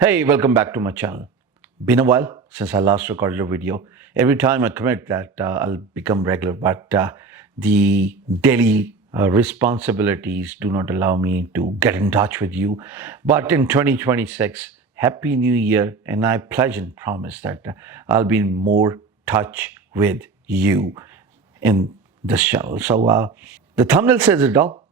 Hey, welcome back to my channel. Been a while since I last recorded a video. Every time I commit that I'll become regular, but the daily responsibilities do not allow me to get in touch with you. But in 2026, Happy New Year, and I pledge and promise that I'll be in more touch with you in this channel. So the thumbnail says it all.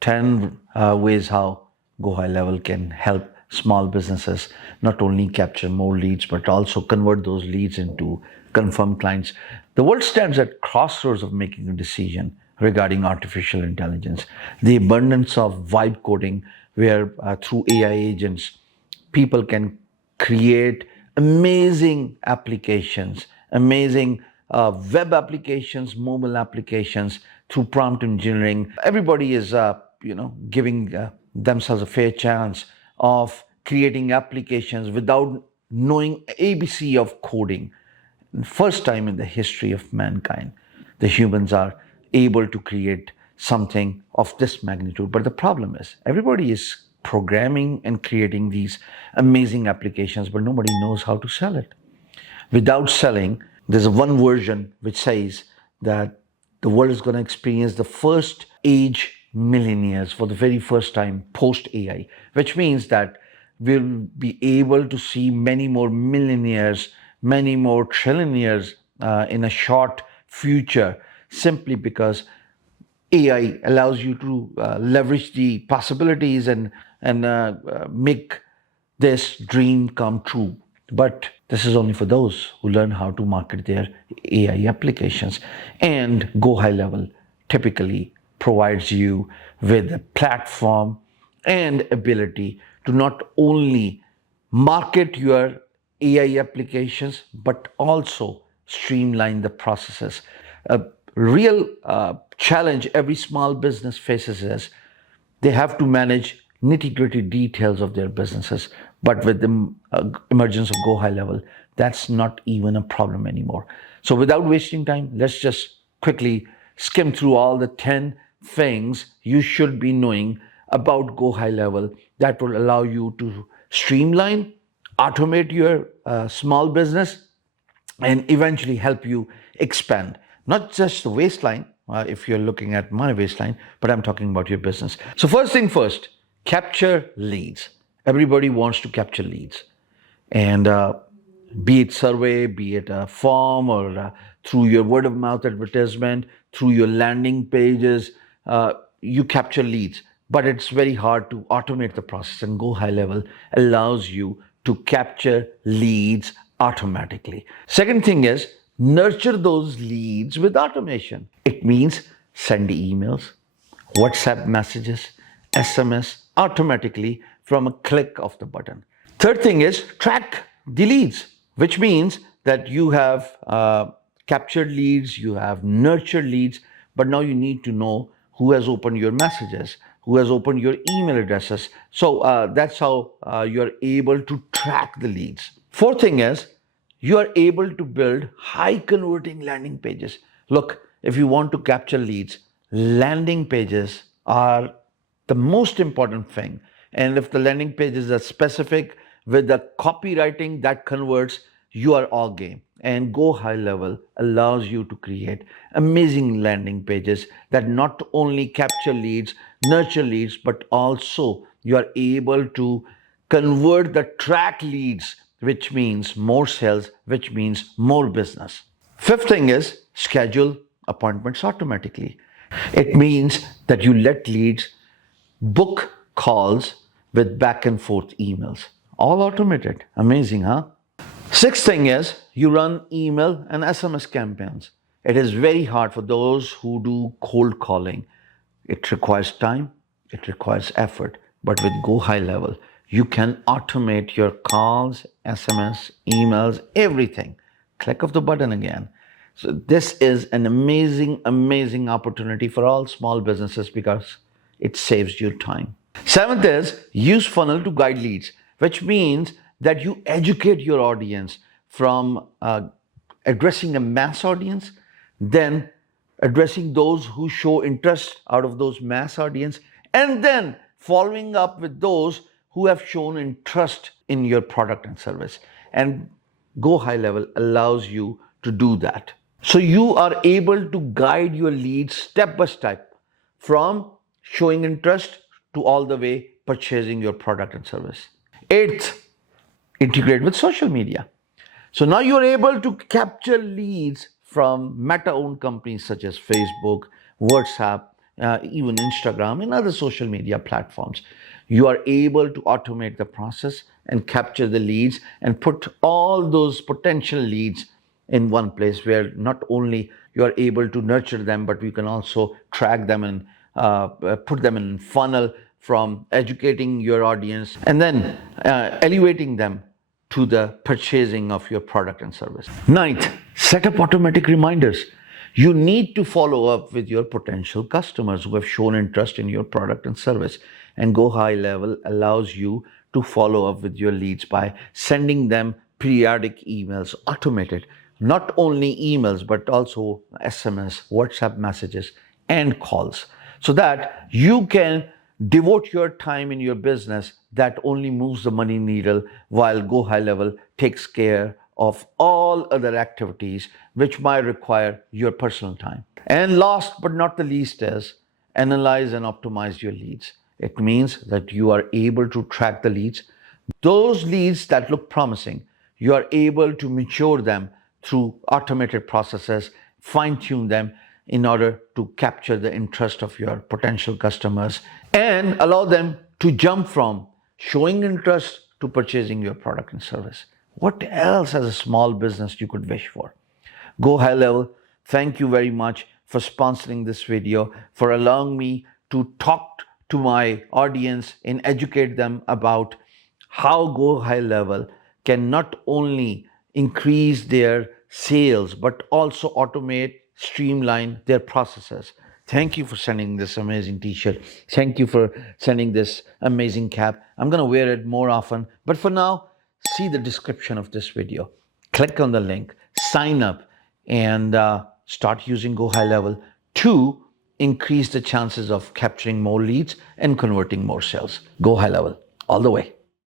10 ways how GoHighLevel can help small businesses not only capture more leads but also convert those leads into confirmed clients. The world stands at crossroads of making a decision regarding artificial intelligence. The abundance of vibe coding, where through AI agents, people can create amazing applications, amazing web applications, mobile applications through prompt engineering. Everybody is, giving themselves a fair chance of creating applications without knowing ABC of coding. First time in the history of mankind, the humans are able to create something of this magnitude. But the problem is, everybody is programming and creating these amazing applications, but nobody knows how to sell it. Without selling, there's one version which says that the world is going to experience the first age millionaires for the very first time post AI, which means that we'll be able to see many more millionaires, many more trillionaires in a short future, simply because AI allows you to leverage the possibilities and make this dream come true. But this is only for those who learn how to market their AI applications. And GoHighLevel typically provides you with a platform and ability to not only market your AI applications, but also streamline the processes. A real challenge every small business faces is they have to manage nitty-gritty details of their businesses. But with the emergence of GoHighLevel, that's not even a problem anymore. So without wasting time, let's just quickly skim through all the 10 things you should be knowing about GoHighLevel that will allow you to streamline, automate your small business, and eventually help you expand. Not just the waistline, if you're looking at my waistline, but I'm talking about your business. So first thing first, capture leads. Everybody wants to capture leads. And be it survey, be it a form, or through your word of mouth advertisement, through your landing pages, you capture leads. But it's very hard to automate the process, and GoHighLevel allows you to capture leads automatically. Second thing is nurture those leads with automation. It means send emails, WhatsApp messages, SMS automatically from a click of the button. Third thing is track the leads, which means that you have captured leads, you have nurtured leads, but now you need to know who has opened your messages, who has opened your email addresses. So that's how you're able to track the leads. Fourth thing is you are able to build high converting landing pages. Look, if you want to capture leads, landing pages are the most important thing. And if the landing pages are specific with the copywriting that converts, you are all game. And GoHighLevel allows you to create amazing landing pages that not only capture leads, nurture leads, but also you are able to convert the track leads, which means more sales, which means more business. Fifth thing is schedule appointments automatically. It means that you let leads book calls with back and forth emails. All automated. Amazing, huh? Sixth thing is you run email and SMS campaigns. It is very hard for those who do cold calling. It requires time, it requires effort. But with GoHighLevel, you can automate your calls, SMS, emails, everything. Click of the button again. So this is an amazing, amazing opportunity for all small businesses because it saves you time. Seventh is use funnel to guide leads, which means that you educate your audience from addressing a mass audience, then addressing those who show interest out of those mass audience, and then following up with those who have shown interest in your product and service. And GoHighLevel allows you to do that. So you are able to guide your leads step by step from showing interest to all the way purchasing your product and service. Eighth, integrate with social media. So now you're able to capture leads from Meta-owned companies such as Facebook, WhatsApp, even Instagram and other social media platforms. You are able to automate the process and capture the leads and put all those potential leads in one place where not only you are able to nurture them, but you can also track them and put them in funnel from educating your audience and then elevating them to the purchasing of your product and service. Ninth, set up automatic reminders. You need to follow up with your potential customers who have shown interest in your product and service. And GoHighLevel allows you to follow up with your leads by sending them periodic emails, automated, not only emails, but also SMS, WhatsApp messages, and calls, so that you can devote your time in your business that only moves the money needle, while GoHighLevel takes care of all other activities which might require your personal time. And last but not the least is analyze and optimize your leads. It means that you are able to track the leads. Those leads that look promising, you are able to mature them through automated processes, fine-tune them in order to capture the interest of your potential customers and allow them to jump from showing interest to purchasing your product and service. What else as a small business you could wish for? GoHighLevel, thank you very much for sponsoring this video, for allowing me to talk to my audience and educate them about how GoHighLevel can not only increase their sales, but also automate, streamline their processes. Thank you for sending this amazing t-shirt. Thank you for sending this amazing cap. I'm going to wear it more often. But for now, see the description of this video. Click on the link, sign up, and start using GoHighLevel to increase the chances of capturing more leads and converting more sales. GoHighLevel all the way.